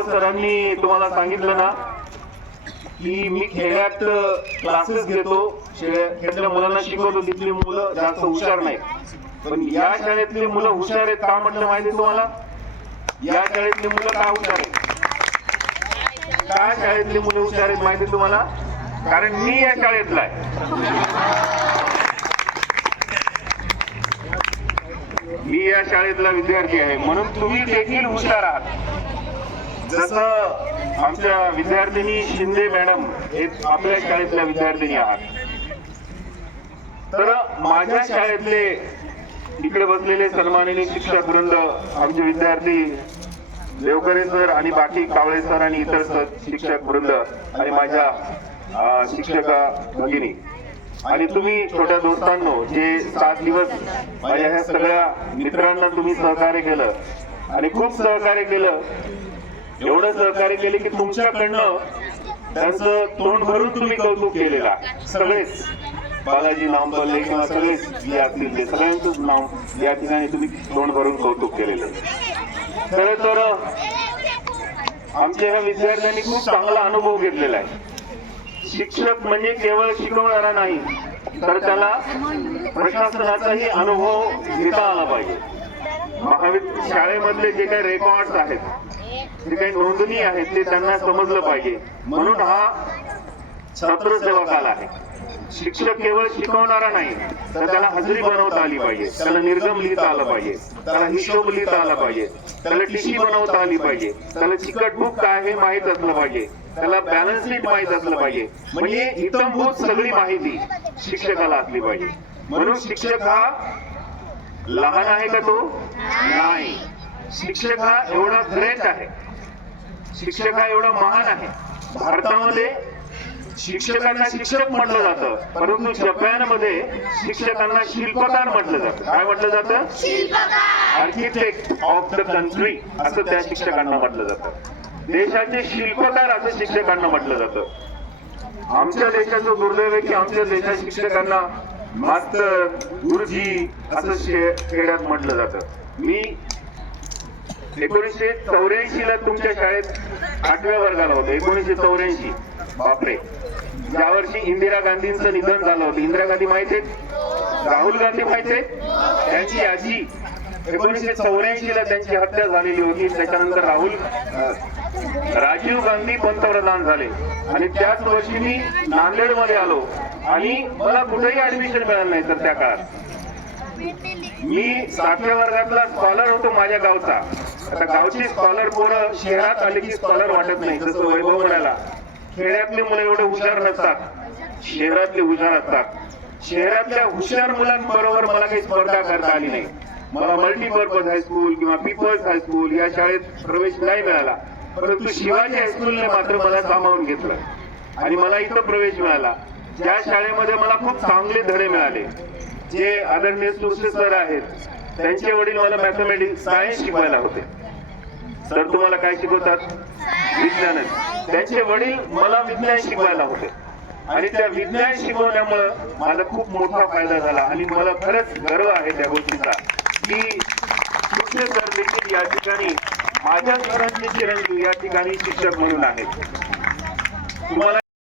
राठोड सरांनी तुम्हाला सांगितलं ना की मी खेड्यात क्लासेस घेतो, खेड्यातल्या मुलांना शिकवतो, तिथली मुलं जास्त हुशार नाही, पण या शाळेतली मुलं हुशार आहेत का म्हटलं माहिती तुम्हाला? या शाळेतली मुलं का हुशार आहेत? का शाळेतली मुलं हुशार आहेत माहिती तुम्हाला? कारण मी या शाळेतला आहे. मी या शाळेतला विद्यार्थी आहे, म्हणून तुम्ही देखील हुशार आहात. जसं आमच्या विद्यार्थिनी शिंदे मॅडम हे आपल्या शाळेतल्या विद्यार्थिनी आहात, तर माझ्या शाळेतले इकडे बसलेले सन्माननीय शिक्षक वृंद, आमचे विद्यार्थी देवकरे सर आणि बाकी कावळे सर आणि इतर शिक्षक वृंद आणि माझ्या शिक्षका भगिनी आणि तुम्ही छोट्या दोस्तांनो, जे 7 दिवस माझ्या ह्या सगळ्या मित्रांना तुम्ही सहकार्य केलं आणि खूप सहकार्य केलं. एवढं सहकार्य केले की तुमच्याकडनं त्यांचं तोंड भरून तुम्ही कौतुक केलेला. सगळेच बालाजी नामपल्ले किंवा सगळेच जे असतील ते सगळ्यांचंच नाव या ठिकाणी तुम्ही तोंड भरून कौतुक केलेलं. खरं तर आमच्या ह्या विद्यार्थ्यांनी खूप चांगला अनुभव घेतलेला आहे. शिक्षक म्हणजे केवळ शिकवणारा नाही, तर त्याला प्रशासनाचाही अनुभव घेता आला पाहिजे. शाळेमधले जे काही रेकॉर्ड्स आहेत, जे काही नोंदणी आहेत, ते त्यांना समजलं पाहिजे. म्हणून हा छात्रसेवक आला आहे. शिक्षक केवळ शिकवणारा नाही, तर त्याला हजेरी बनवता आली पाहिजे, त्याला निर्गम लिहिता आलं पाहिजे, त्याला हिशोब लिहिता आला पाहिजे, त्याला टीसी बनवता आली पाहिजे, त्याला चिकट बुक काय हे माहित असलं पाहिजे, त्याला बॅलन्स शीट माहित असलं पाहिजे. म्हणजे इतंभूत सगळी माहिती शिक्षकाला असली पाहिजे. म्हणून शिक्षक हा लहान आहे का? तो नाही. शिक्षक हा एवढा ग्रेट आहे, शिक्षक हा एवढा महान आहे. भारतामध्ये शिक्षकांना शिक्षक म्हटलं जातं, परंतु जपानमध्ये शिक्षकांना शिल्पकार म्हटलं जातं. काय म्हटलं जातं? आर्किटेक्ट ऑफ द कंट्री असं त्या शिक्षकांना म्हटलं जातं. देशाचे शिल्पकार असं शिक्षकांना म्हटलं जातं. आमच्या देशाचं दुर्दैव आहे की आमच्या देशात शिक्षकांना मास्तर, गुरुजी असं खेड्यात म्हटलं जातं. मी 1984 ला तुमच्या शाळेत 8व्या वर्गाला होतो. 1984. बापरे, ज्या वर्षी इंदिरा गांधींचं निधन झालं होतं. इंदिरा गांधी माहिती आहेत? राहुल गांधी माहिती आहेत? त्यांची आजी 1984 ला त्यांची हत्या झालेली होती. त्याच्यानंतर राजीव गांधी पंतप्रधान झाले आणि त्याच वर्षी मी नांदेड मध्ये आलो आणि मला कुठेही ऍडमिशन मिळालं नाही. तर त्या काळात मी 7व्या वर्गातला स्कॉलर होतो माझ्या गावचा. आता गावची स्कॉलर पोरं शहरात आले की स्कॉलर वाटत नाही. जसं वैभव म्हणाला, खेड्यातली मुलं एवढे हुशार नसतात, शहरातले हुशार असतात. शहरातल्या हुशार मुलांबरोबर मला काही स्पर्धा करता आली नाही. मला मल्टीपर्पज हायस्कूल किंवा पीपल्स हायस्कूल या शाळेत प्रवेश नाही मिळाला, परंतु शिवाजी हायस्कूलने मात्र मला सामावून घेतलं आणि मला इथं प्रवेश मिळाला. ज्या शाळेमध्ये मला खूप चांगले धडे मिळाले. जे आदरणीय सुरसे सर आहेत, त्यांचे वडील मला मॅथमॅटिक्स, सायन्स शिकवायला होते. सर तुम्हाला काय शिकवतात? विज्ञानच. त्यांचे वडील मला विज्ञान शिकवायला होते आणि त्या विज्ञान शिकवण्यामुळे माझा खूप मोठा फायदा झाला आणि मला खरंच गर्व आहे त्या गोष्टीचा की सुरसे सर देखील या ठिकाणी माझ्या सरांचे चिरंजीव या ठिकाणी शिक्षक म्हणून आहेत. तुम्हाला